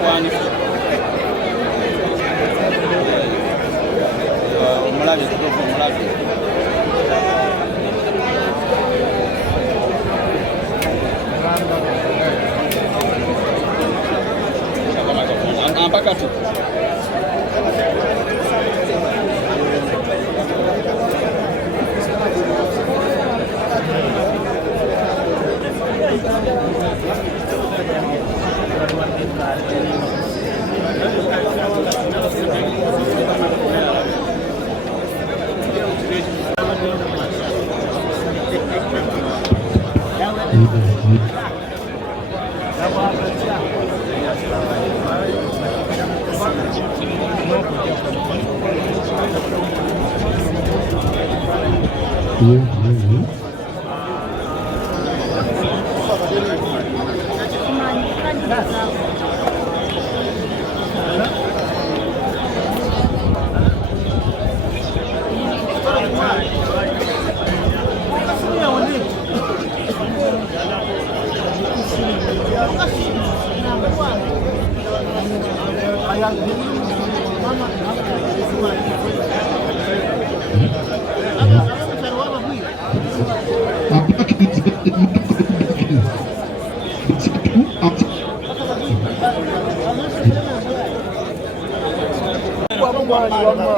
kwani omulabi tutuufu omulabi mpaka tu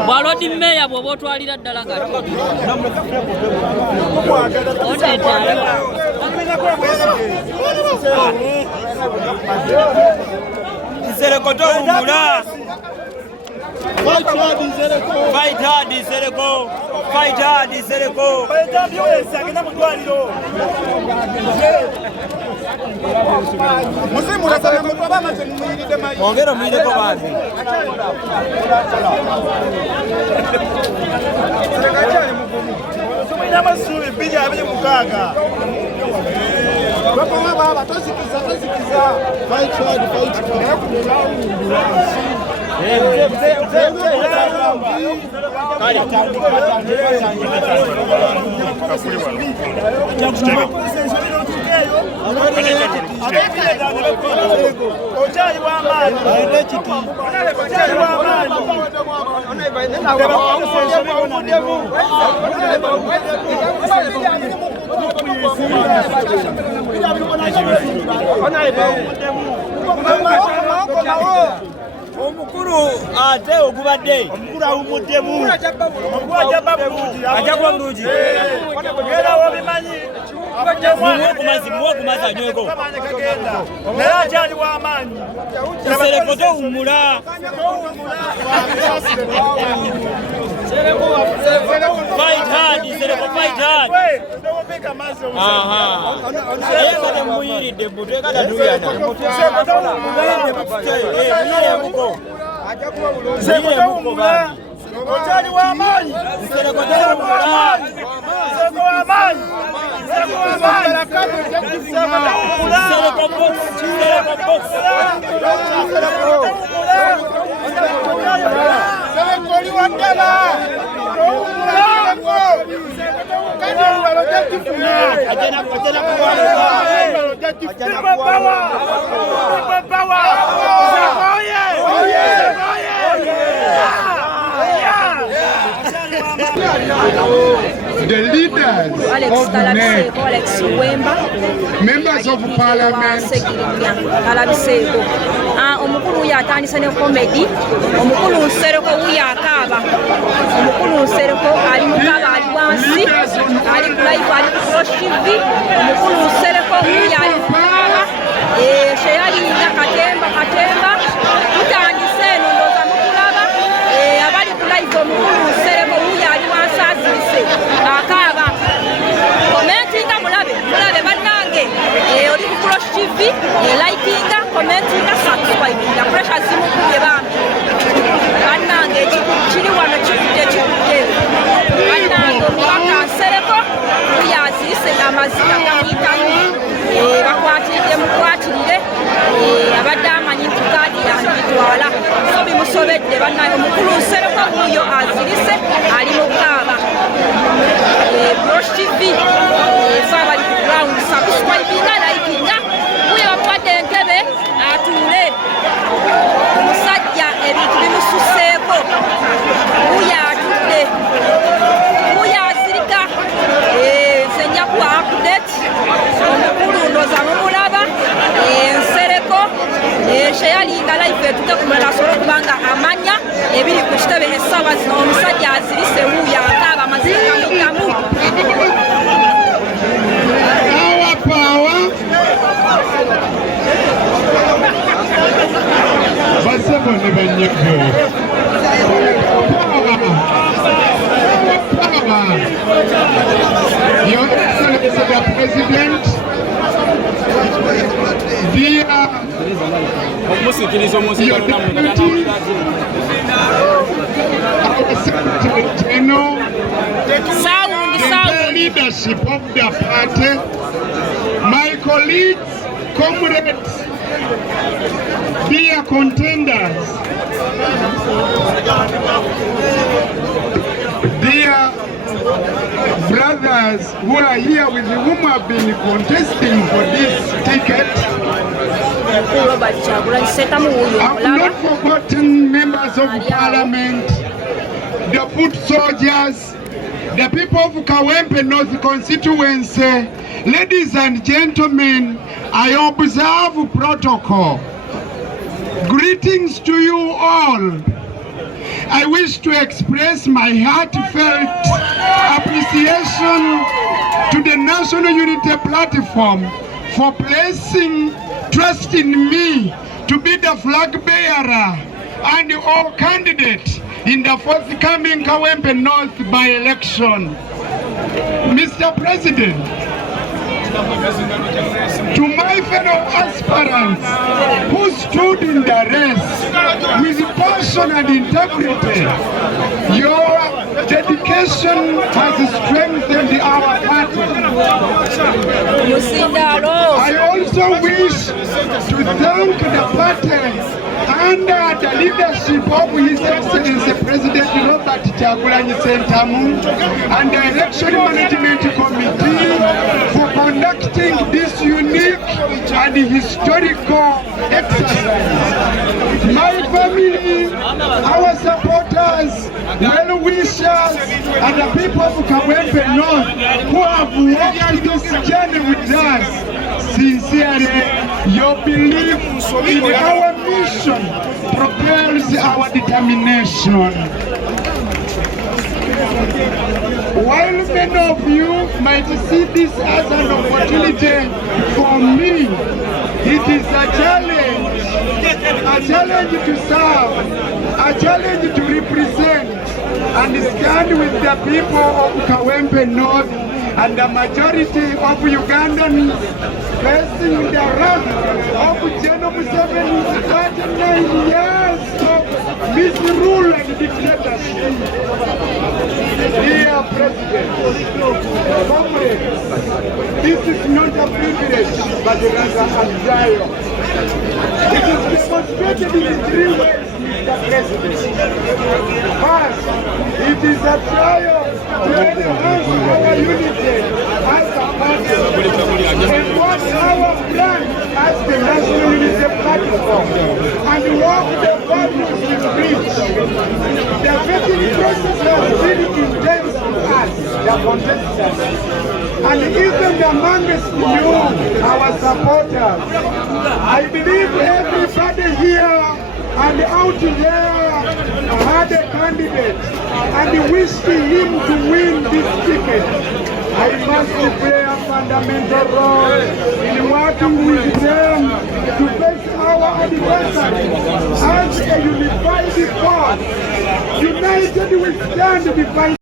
Bwalodi meya bwoba otwalira ddala nga Nsereko toumula Fight hard Nsereko Fight hard Nsereko Fight hard Nsereko Ongera mwireko bandi Namasubi bija abye mukaga Baba baba tosikiza fight hard Omukuru ate okubadde omukuru awumuddemu omukuru ajaba bulungi era wabimanyi muwe kumazi anyweko naye akyali w'amaanyi Nsereko towummula fight hard Nsereko fight hard naye nga temuyiridde mutwe katatuyana Okyali w'amaanyi Nsereko towummula Nsereko w'amaanyi Nsereko box Nsereko box Nsereko oli waddala The leaders of NEC, members of parliament, omukulu yatandise ne komedi omukulu Nsereko wuyakaaba omukulu Nsereko ali mukaba ali wansi ali ku live ali ku TV omukulu Nsereko wuyali kukaaba sheyalinda katemba tutandise eno ndoza mukulaba abali ku live omukulu Nsereko wuyali wansi azirise akaaba commentinga mulabe bannange oli ku TV likinga commentinga subscribinga pressure zimukubye bambi bannange kiri wano kikudde bannange omubaka Nsereko uyaziise amaziga gamuyitamu mukwatirire abadde amanyi nti gaadi yanditwala so bimusobedde bannange omukulu Nsereko wuyo azirise ali mukaaba Brush TV faba li ku ground subscribinga likinga uyo bamuwadde entebe atuule omusajja azirise wuuyo akaaba amazima gamitamu. Basebo ne banyego. Your Excellency the President, dear our Secretary General, the leadership of the party, my colleagues, comrades, dear contenders, dear brothers who are here with whom have been contesting for this ticket, I've not forgotten members of Parliament, the foot soldiers, the people of Kawempe North constituency. Ladies and gentlemen, I observe protocol. Greetings to you all. I wish to express my heartfelt appreciation to the National Unity Platform for placing trust in me to be the flag bearer and all candidate in the forthcoming Kawempe North by-election. Mr. President, to my fellow aspirants who stood in the race with passion and integrity, your dedication has strengthened our party. I also wish to thank the party under the leadership of His Excellency President Robert Kyagulanyi Ssentamu and the Election Management Committee for conducting this unique and historical exercise. My family, our supporters, well-wishers, and the people of Kawempe North who have walked this journey with us, sincerely, your belief in our mission propels our determination. While many of you might see this as an opportunity for me, it is a challenge to serve, a challenge to represent and stand with the people of Kawempe North and the majority of Ugandans facing the wrath of General Museveni's 39 years of misrule and dictatorship. Dear President, comrades, this is not a privilege, but rather a desire. It is demonstrated in 3 ways, Mr. President. First, it is a trial to enhance our unity as a party and what our plan as the National Unity Platform and walk the values we preach. The vetting process has been intense to us, the contestants, and even amongst you, our supporters. I believe everybody here and out there had a candidate and wished him to win this ticket. I must play a fundamental role in working with them to face our adversary as a unified force. United we stand, divided.